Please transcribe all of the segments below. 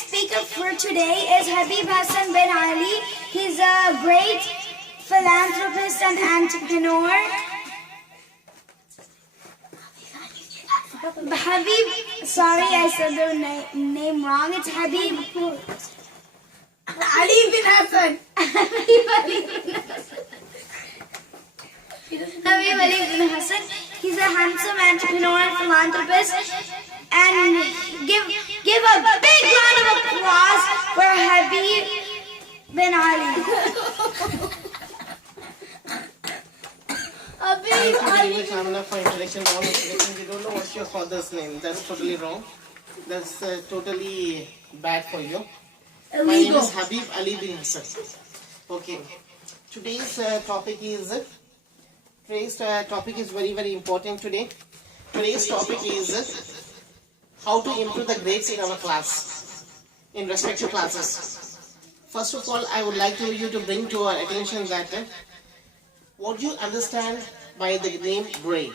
speaker for today is Habeeb Hassan bin Ali. He's a great philanthropist and entrepreneur. Habeeb, sorry I said the name wrong. It's Habeeb Ali bin Hassan. Habeeb Ali bin Hassan. He's a handsome entrepreneur and philanthropist. And give a big round of applause for Habeeb bin Ali. Habeeb Ali. For introduction, wrong introduction. You don't know what's your father's name. That's totally wrong. That's totally bad for you. Illegal. My name is Habeeb Ali bin Hassan. Okay. Today's topic is very, very important today. Today's topic is how to improve the grades in our class, in respective classes. First of all, I would like you to bring to our attention that what you understand by the name grade.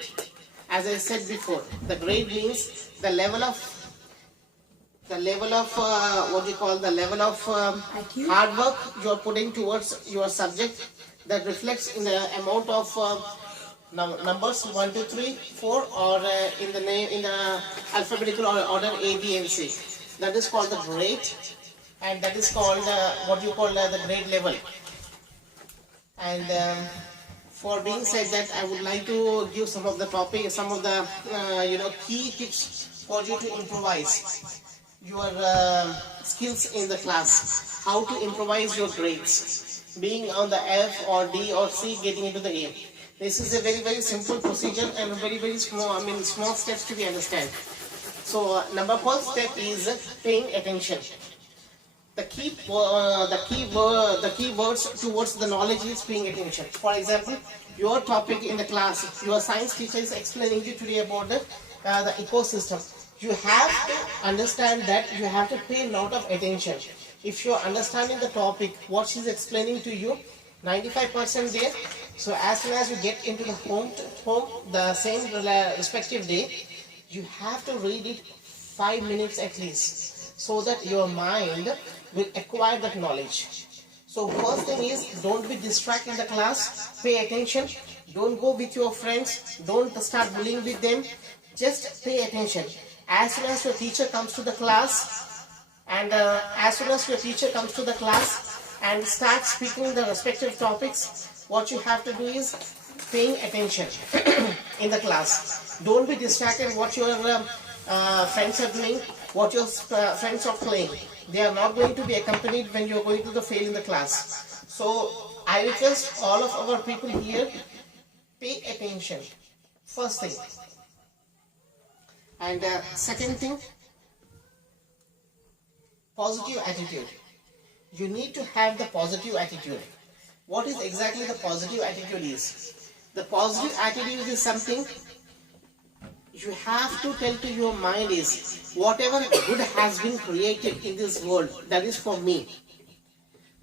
As I said before, the grade means the level of hard work you are putting towards your subject that reflects in the amount of numbers 1, 2, 3, 4, or in the alphabetical order A, B, and C. That is called the grade, and that is called what you call the grade level. And for being said that, I would like to give some of the key tips for you to improvise your skills in the class. How to improvise your grades, being on the F or D or C, getting into the A. This is a very, very simple procedure and very, very small steps to be understand. So number first step is paying attention. The key words towards the knowledge is paying attention. For example, your topic in the class, your science teacher is explaining you today about the ecosystem. You have to understand that you have to pay a lot of attention. If you are understanding the topic, what she is explaining to you, 95% there. So as soon as you get into the home the same respective day, you have to read it 5 minutes at least, so that your mind will acquire that knowledge. So first thing is, don't be distracted in the class, pay attention, don't go with your friends, don't start bullying with them, just pay attention. As soon as your teacher comes to the class, and start speaking the respective topics, what you have to do is paying attention in the class. Don't be distracted what your friends are doing, what your friends are playing. They are not going to be accompanied when you are going to fail in the class. So I request all of our people here, pay attention. First thing. And second thing, positive attitude. You need to have the positive attitude. What is exactly the positive attitude is? The positive attitude is something you have to tell to your mind is, whatever good has been created in this world, that is for me.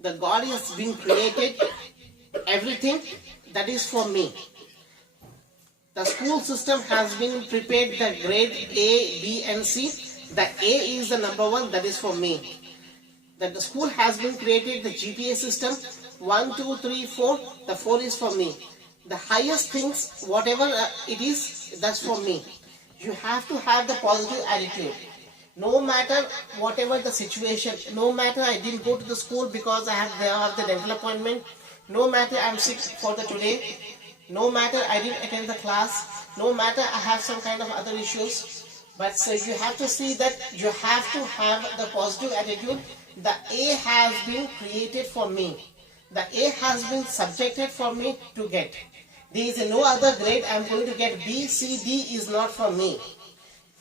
The God has been created, everything, that is for me. The school system has been prepared the grade A, B, and C. The A is the number 1, that is for me. That the school has been created, the GPA system, 1, 2, 3, 4, the 4 is for me. The highest things, whatever it is, that's for me. You have to have the positive attitude. No matter whatever the situation, no matter I didn't go to the school because I have the dental appointment, no matter I'm sick for the today, no matter I didn't attend the class, no matter I have some kind of other issues, but so you have to see that you have to have the positive attitude. The A has been created for me. The A has been subjected for me to get. There is no other grade I am going to get. B, C, D is not for me.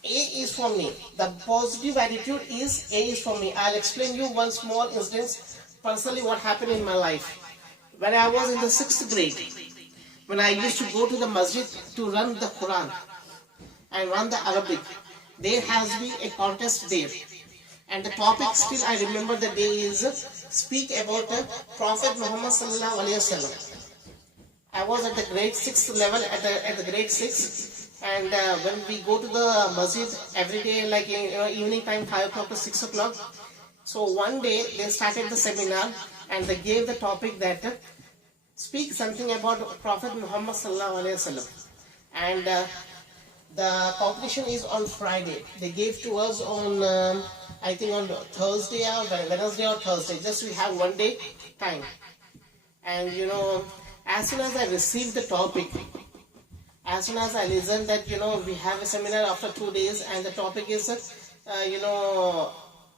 A is for me. The positive attitude is A is for me. I'll explain you one small instance, personally what happened in my life. When I was in the 6th grade, when I used to go to the masjid to run the Quran and run the Arabic, there has been a contest there. And the topic still I remember the day is speak about the Prophet Muhammad sallallahu alaihi wasallam. I was at the grade 6 level, at the grade 6, and when we go to the masjid every day, like evening time, 5 o'clock to 6 o'clock, So one day they started the seminar and they gave the topic that speak something about Prophet Muhammad sallallahu alaihi wasallam, and the competition is on Friday. They gave to us on I think on Thursday or Wednesday or Thursday. Just we have one day time, and as soon as I received the topic, as soon as I listened that we have a seminar after 2 days and the topic is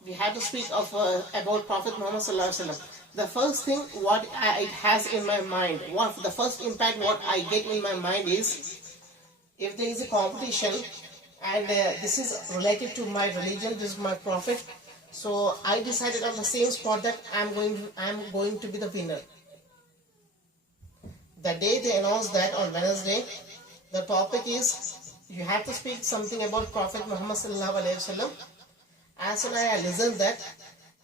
we have to speak of about Prophet Muhammad sallallahu alaihi wasallam. The first thing what it has in my mind, what the first impact what I get in my mind is, if there is a competition and this is related to my religion, this is my prophet, so I decided on the same spot that I'm going to be the winner. The day they announced that on Wednesday, the topic is you have to speak something about Prophet Muhammad sallallahu alaihi wasallam. As soon as I listened that,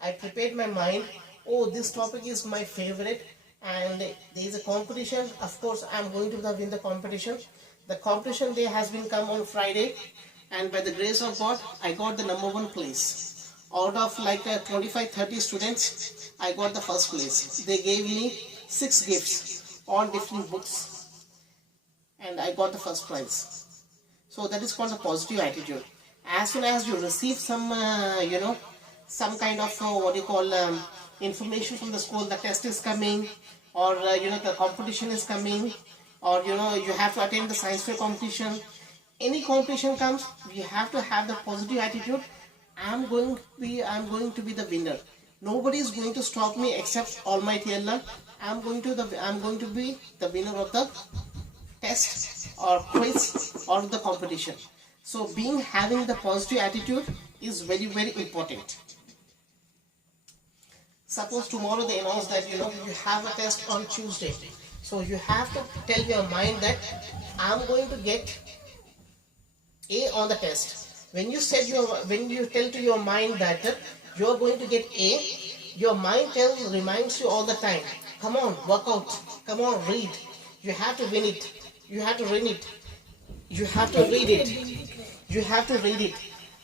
I prepared my mind. Oh, this topic is my favorite, and there is a competition. Of course, I'm going to win the competition. The competition day has been come on Friday, and by the grace of God, I got the number 1 place. Out of like 25-30 students, I got the first place. They gave me 6 gifts, all different books, and I got the first prize. So that is called a positive attitude. As soon as you receive some, some kind of what you call information from the school, the test is coming, or the competition is coming, or you have to attend the science fair competition. Any competition comes, we have to have the positive attitude. I'm going to be the winner. Nobody is going to stop me except Almighty Allah. I'm going to be the winner of the test or quiz or the competition. So having the positive attitude is very, very important. Suppose tomorrow they announce that you have a test on Tuesday. So you have to tell your mind that I'm going to get A on the test. When you tell to your mind that you're going to get A, your mind reminds you all the time, come on, work out, come on, read. You have to win it. You have to win it. You have to read it. You have to read it.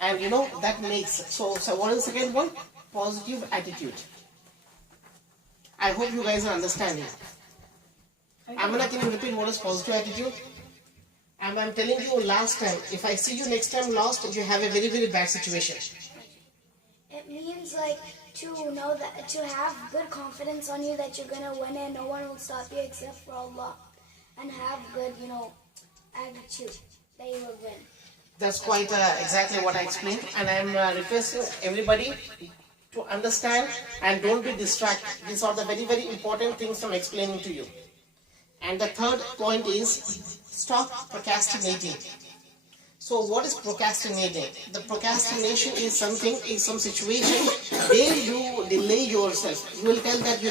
And that makes, so what is the second point? Positive attitude. I hope you guys are understanding. Amana, can you repeat what is positive attitude? And I'm telling you last time, if I see you next time lost, you have a very, very bad situation. It means like to know that, to have good confidence on you that you're going to win and no one will stop you except for Allah. And have good, attitude that you will win. That's quite exactly what I explained, and I'm requesting everybody to understand and don't be distracted. These are the very, very important things I'm explaining to you. And the third point is stop procrastinating. So what is procrastinating? The procrastination is some situation where you delay yourself. You will tell that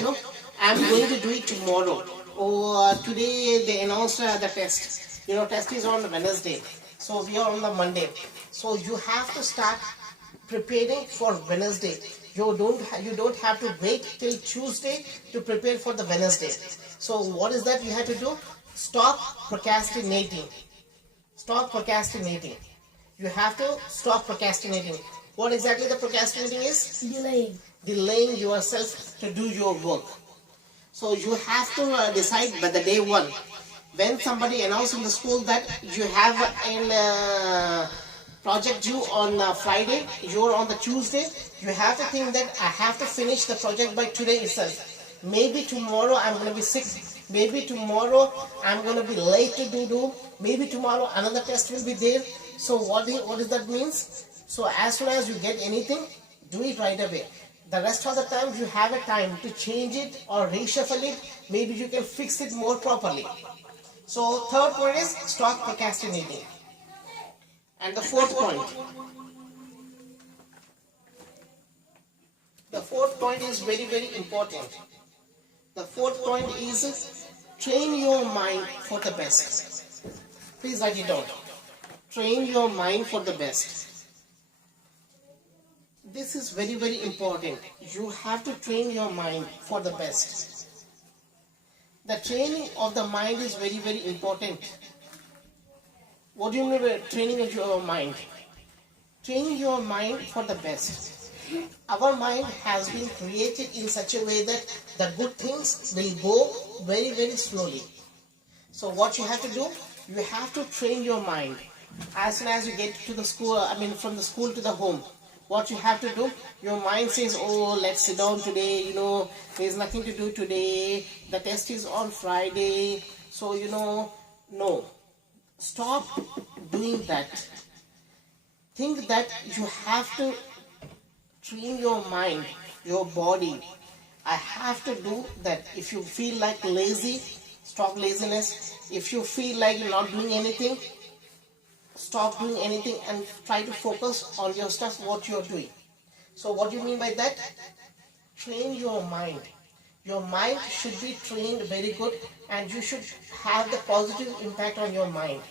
I'm going to do it tomorrow. Or today they announced the test. Test is on Wednesday. So we are on the Monday. So you have to start preparing for Wednesday. You don't have to wait till Tuesday to prepare for the Wednesday. So what is that you have to do? Stop procrastinating. Stop procrastinating. You have to stop procrastinating. What exactly the procrastinating is? Delaying. Delaying yourself to do your work. So you have to decide by the day 1. When somebody announced in the school that you have a project due on Friday, you're on the Tuesday, you have to think that I have to finish the project by today itself. Maybe tomorrow I'm going to be sick. Maybe tomorrow I'm going to be late to do. Maybe tomorrow another test will be there. So what does that means? So as soon as you get anything, do it right away. The rest of the time you have a time to change it or reshuffle it. Maybe you can fix it more properly. So third point is stop procrastinating. And the fourth point. The fourth point is very, very important. The fourth point is train your mind for the best. Please write it down. Train your mind for the best. This is very, very important. You have to train your mind for the best. The training of the mind is very, very important. What do you mean by training of your mind? Train your mind for the best. Our mind has been created in such a way that the good things will go very, very slowly. So what you have to do, you have to train your mind. As soon as you get to the school, from the school to the home, what you have to do, your mind says, oh, let's sit down today, there's nothing to do today, the test is on Friday, so no. Stop doing that. Think that you have to train your mind, your body. I have to do that. If you feel like lazy, stop laziness. If you feel like you're not doing anything, stop doing anything and try to focus on your stuff, what you're doing. So what do you mean by that? Train your mind. Your mind should be trained very good, and you should have the positive impact on your mind.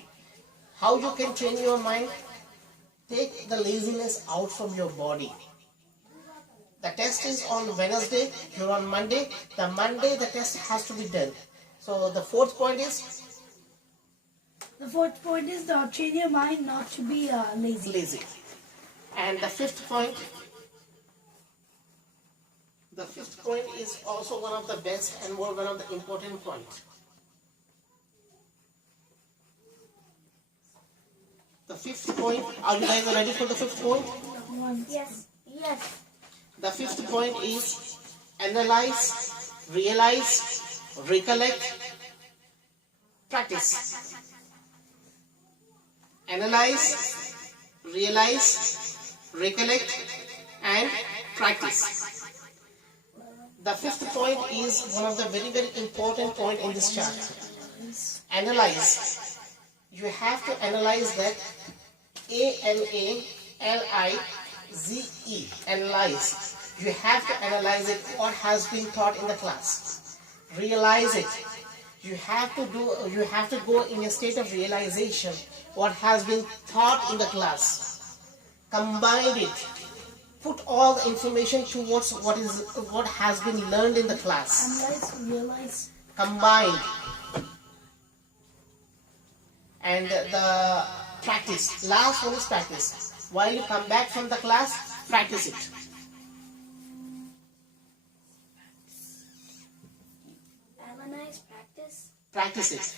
How you can train your mind? Take the laziness out from your body. The test is on Wednesday, you're on Monday. The Monday the test has to be done. So the fourth point is? The fourth point is train your mind not to be lazy. And the fifth point? The fifth point is also one of the best and one of the important points. The fifth point, are you guys ready for the fifth point? Yes. Yes. The fifth point is analyze, realize, recollect, practice. Analyze, realize, recollect, and practice. The fifth point is one of the very, very important point in this chart. Analyze. You have to analyze that. A-N-A-L-I-Z-E. Analyze. You have to analyze it, what has been taught in the class. Realize it. You have to go in a state of realization what has been taught in the class. Combine it. Put all the information towards what has been learned in the class. Analyze, realize. Combine. And the practice. Last one is practice. While you come back from the class, practice it. Analyze, practice. Practice it.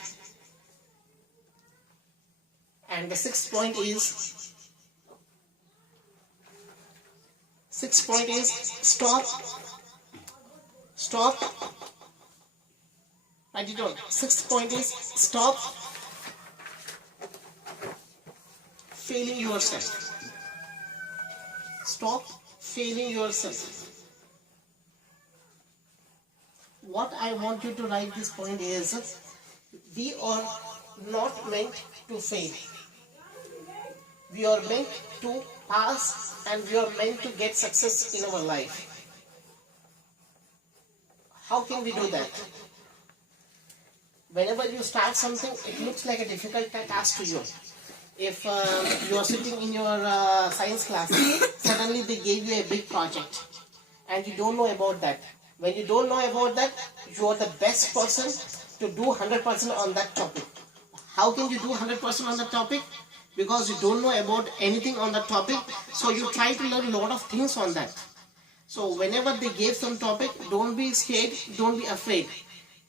And the sixth point is stop. Write it down. Sixth point is stop failing yourself. Stop failing yourself. What I want you to write this point is, we are not meant to fail. We are meant to pass, and we are meant to get success in our life. How can we do that? Whenever you start something, it looks like a difficult task to you. If you are sitting in your science class, suddenly they gave you a big project and you don't know about that. When you don't know about that, you are the best person to do 100% on that topic. How can you do 100% on the topic? Because you don't know about anything on that topic, so you try to learn a lot of things on that. So whenever they gave some topic, don't be scared, don't be afraid.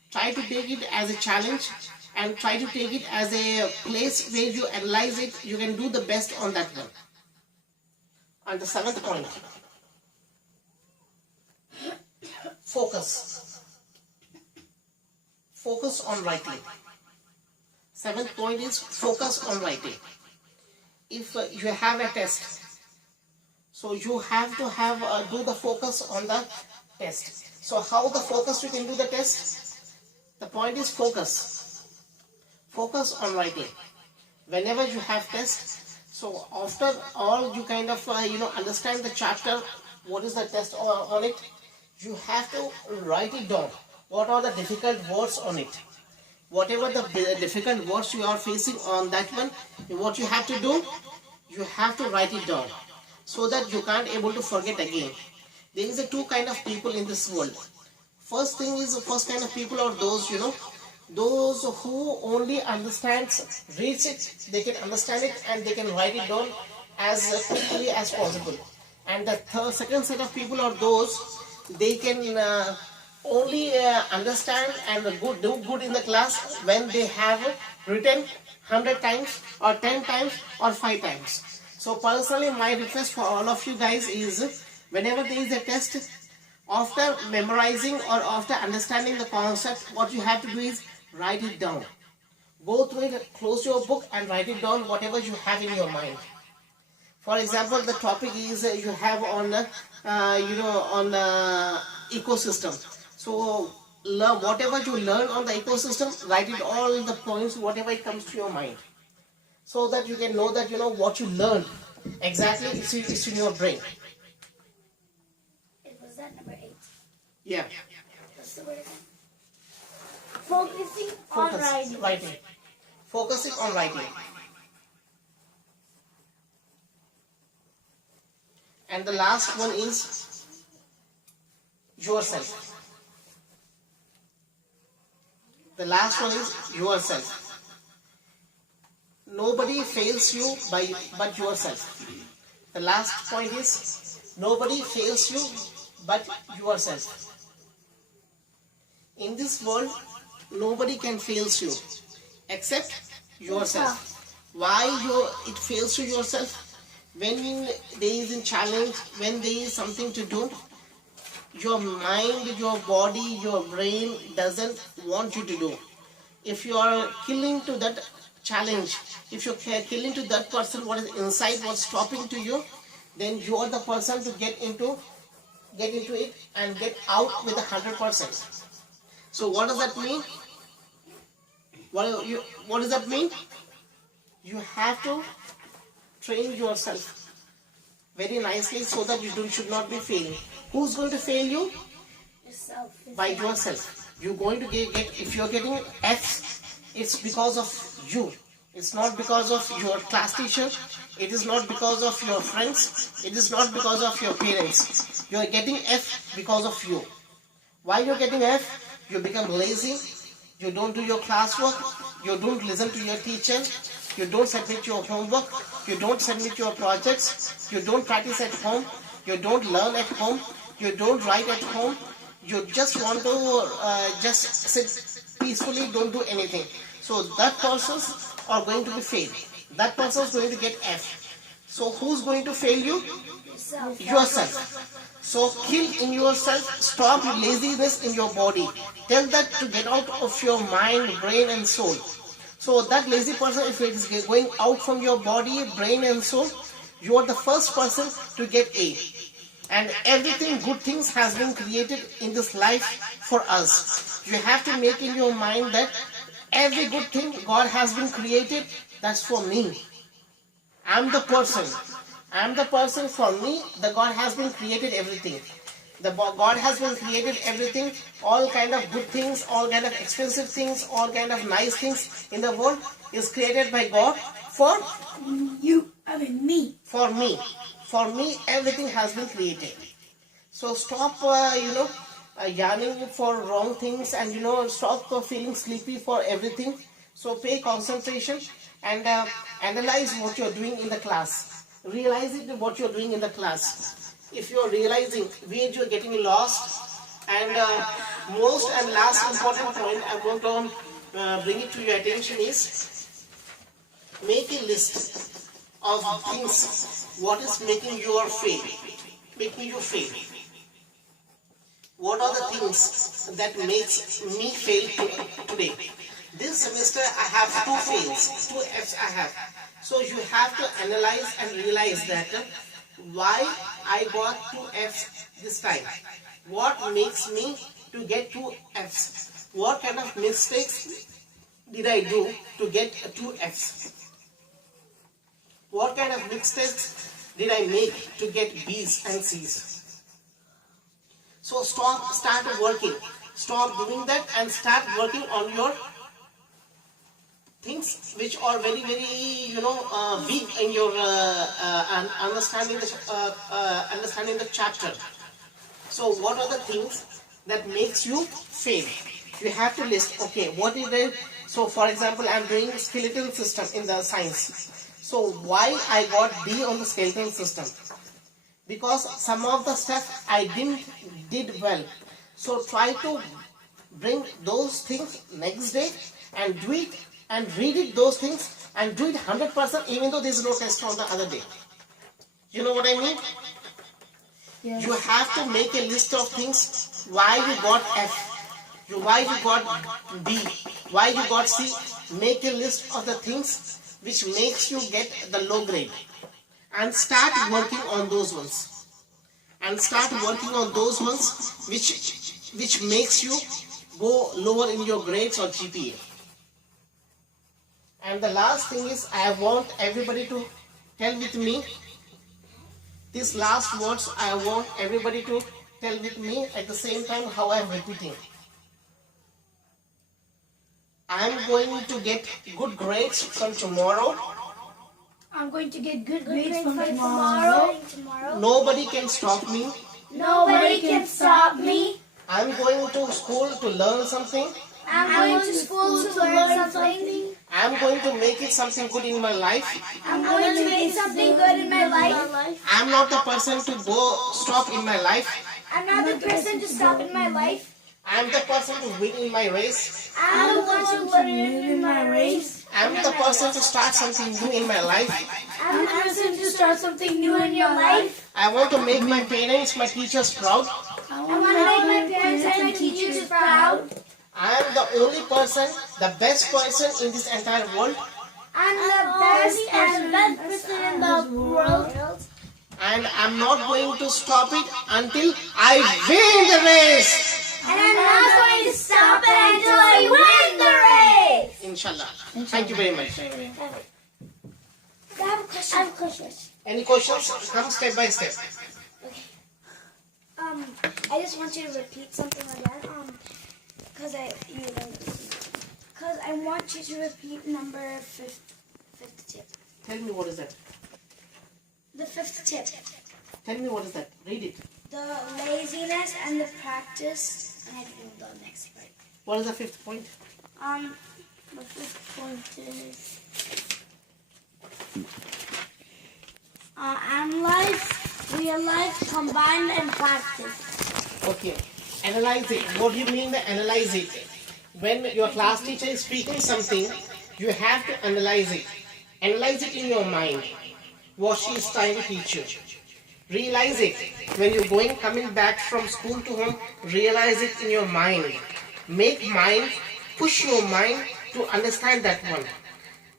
Try to take it as a challenge and try to take it as a place where you analyze it, you can do the best on that one. And the seventh point, focus. Focus on writing. Seventh point is focus on writing. If you have a test, so you have to do the focus on the test. So how the focus you can do the test? The point is focus. Focus on writing. Whenever you have test, so after all you kind of understand the chapter, what is the test on it, you have to write it down. What are the difficult words on it? Whatever the difficult words you are facing on that one, what you have to do, you have to write it down so that you can't able to forget again. There is a two kind of people in this world. First kind of people are those, those who only understands, reads it, they can understand it and they can write it down as quickly as possible. And the second set of people are those, they can only understand and do good in the class when they have written 100 times or 10 times or 5 times. So personally, my request for all of you guys is, whenever there is a test, after memorizing or after understanding the concept, what you have to do is write it down. Go through it, close your book and write it down, whatever you have in your mind. For example, the topic is you have on ecosystem. So whatever you learn on the ecosystem, write it all the points, whatever it comes to your mind, so that you can know that what you learned exactly it's in your brain. Was that number 8? Yeah. What's the word again? Focusing on writing. Focusing on writing. And the last one is yourself. The last one is yourself. Nobody fails you but yourself. The last point is, nobody fails you but yourself. In this world, nobody can fail you except yourself. Why it fails you yourself? When there is a challenge, when there is something to do, your mind, your body, your brain doesn't want you to do. If you are killing to that challenge, if you're killing to that person, what is inside, what's stopping to you, then you are the person to get into it and get out with 100%. So what does that mean? What does that mean? You have to train yourself very nicely so that you should not be failing. Who's going to fail you? Yourself. By yourself. You're going to get, if you're getting F's, it's because of you. It's not because of your class teacher. It is not because of your friends. It is not because of your parents. You're getting F because of you. Why you're getting F? You become lazy. You don't do your classwork. You don't listen to your teacher. You don't submit your homework. You don't submit your projects. You don't practice at home. You don't learn at home. You don't write at home. You just want to just sit peacefully, don't do anything. So that persons are going to be failed. That person is going to get F. So who's going to fail you? Yourself. So kill in yourself. Stop laziness in your body. Tell that to get out of your mind, brain and soul. So that lazy person, if it is going out from your body, brain and soul, you are the first person to get A. And everything, good things has been created in this life for us. You have to make in your mind that every good thing God has been created, that's for me. I'm the person. I'm the person. For me, the God has been created everything. The God has been created everything, all kind of good things, all kind of expensive things, all kind of nice things in the world is created by God for you. I mean me. For me. For me, everything has been created. So stop, yearning for wrong things, and stop feeling sleepy for everything. So pay concentration and analyze what you're doing in the class. Realize it, what you're doing in the class. If you're realizing where you're getting lost, and most and last important point I want to bring it to your attention is, make a list of things what is making you fail. What are the things that makes me fail today? This semester I have 2 fails, 2 F's I have. So you have to analyze and realize that why I got 2 F's this time. What makes me to get 2 F's? What kind of mistakes did I do to get 2 F's? What kind of mistakes did I make to get B's and C's? So start working. Stop doing that and start working on your things which are very, very, big in your understanding the chapter. So what are the things that makes you fail? You have to list, okay, what is it? So for example, I am doing skeletal system in the science. So why I got D on the skeletal system? because some of the stuff I did well. So try to bring those things next day and do it and read it those things and do it 100% even though there is no test on the other day. You know what I mean? Yes. You have to make a list of things why you got F, why you got B, why you got C. Make a list of the things which makes you get the low grade and start working on those ones. And start working on those ones which makes you go lower in your grades or GPA. And the last thing is, I want everybody to tell with me these last words. I want everybody to tell with me at the same time how I am repeating. I am going to get good grades from tomorrow. I'm going to get good grades from tomorrow. Nobody can stop me. Nobody can stop me. I'm going to school to learn something. I'm going to school to learn something. I'm going to make it something good in my life. I'm going to make something good in my life. I'm not the person to go stop in my life. I'm not the person to stop in my life. I'm the person to win in my race. I'm the person to win in my race. I'm the person to start something new in my life. I'm the person to start something new in your life. I want to make my parents, my teachers proud. I want to make my parents and my teachers proud. I am the only person, the best person in this entire world. I'm the best and best person in the world. And I'm not going to stop it until I win the race. And I'm not going to stop it until I win the race. Inshallah. Thank you very much. I have a question. Any questions? Come step by step. Okay. I just want you to repeat something again. Because I want you to repeat number fifth tip. Tell me what is that. The fifth tip. Tell me what is that. Read it. The laziness and the practice. And I don't know the next part. What is the fifth point? The fifth point is analyze, realize, combine, and practice. Okay. Analyze it. What do you mean by analyze it? When your class teacher is speaking something, you have to analyze it. Analyze it in your mind. What she is trying to teach you. Realize it. When you're coming back from school to home, realize it in your mind. Make mind, push your mind to understand that one.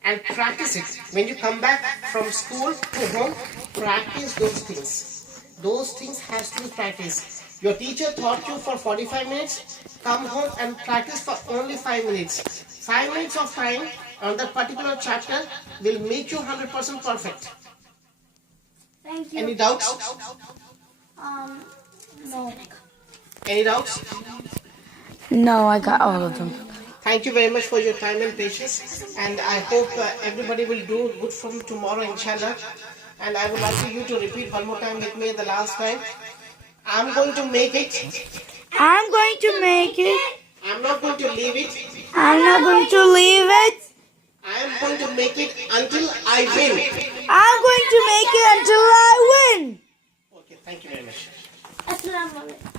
And practice it. When you come back from school to home, practice those things. Those things has to be practiced. Your teacher taught you for 45 minutes, come home and practice for only 5 minutes. 5 minutes of time on that particular chapter will make you 100% perfect. Thank you. Any doubts? No. Any doubts? No, I got all of them. Thank you very much for your time and patience. And I hope everybody will do good from tomorrow, inshallah. And I would like you to repeat one more time with me the last time. I'm going to make it. I'm going to make it. I'm not going to leave it. I'm not going to leave it. I am going to make it until I win. I'm going to make it until I win. Okay, thank you very much. Assalamu alaikum.